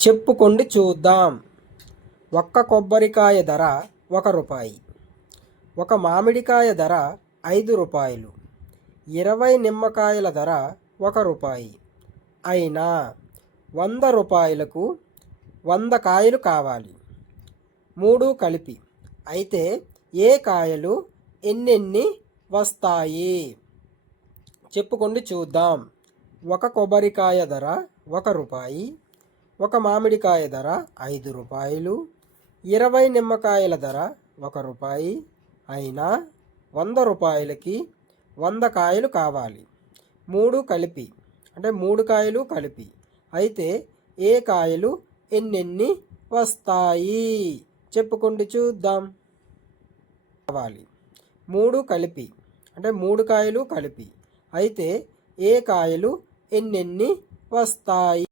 చెప్పుకోండి చూద్దాం. ఒక్క కొబ్బరికాయ ధర ₹1, ఒక మామిడికాయ ధర ₹5, 20 నిమ్మకాయల ధర ₹1 అయినా ₹100కు 100 కాయలు కావాలి. 3 కలిపి. అయితే ఏ కాయలు ఎన్నెన్ని వస్తాయి? చెప్పుకోండి చూద్దాం. ఒక కొబ్బరికాయ ధర ₹1, ఒక మామిడికాయ ధర ₹5, 20 నిమ్మకాయల ధర ₹1 అయినా ₹100కి 100 కాయలు కావాలి. 3 కలిపి. అంటే 3 కాయలు కలిపి. అయితే ఏ కాయలు ఎన్నెన్ని వస్తాయి? చెప్పుకోండి చూద్దాం. కావాలి. 3 కలిపి. అంటే 3 కాయలు కలిపి. అయితే ఏ కాయలు ఎన్నెన్ని వస్తాయి?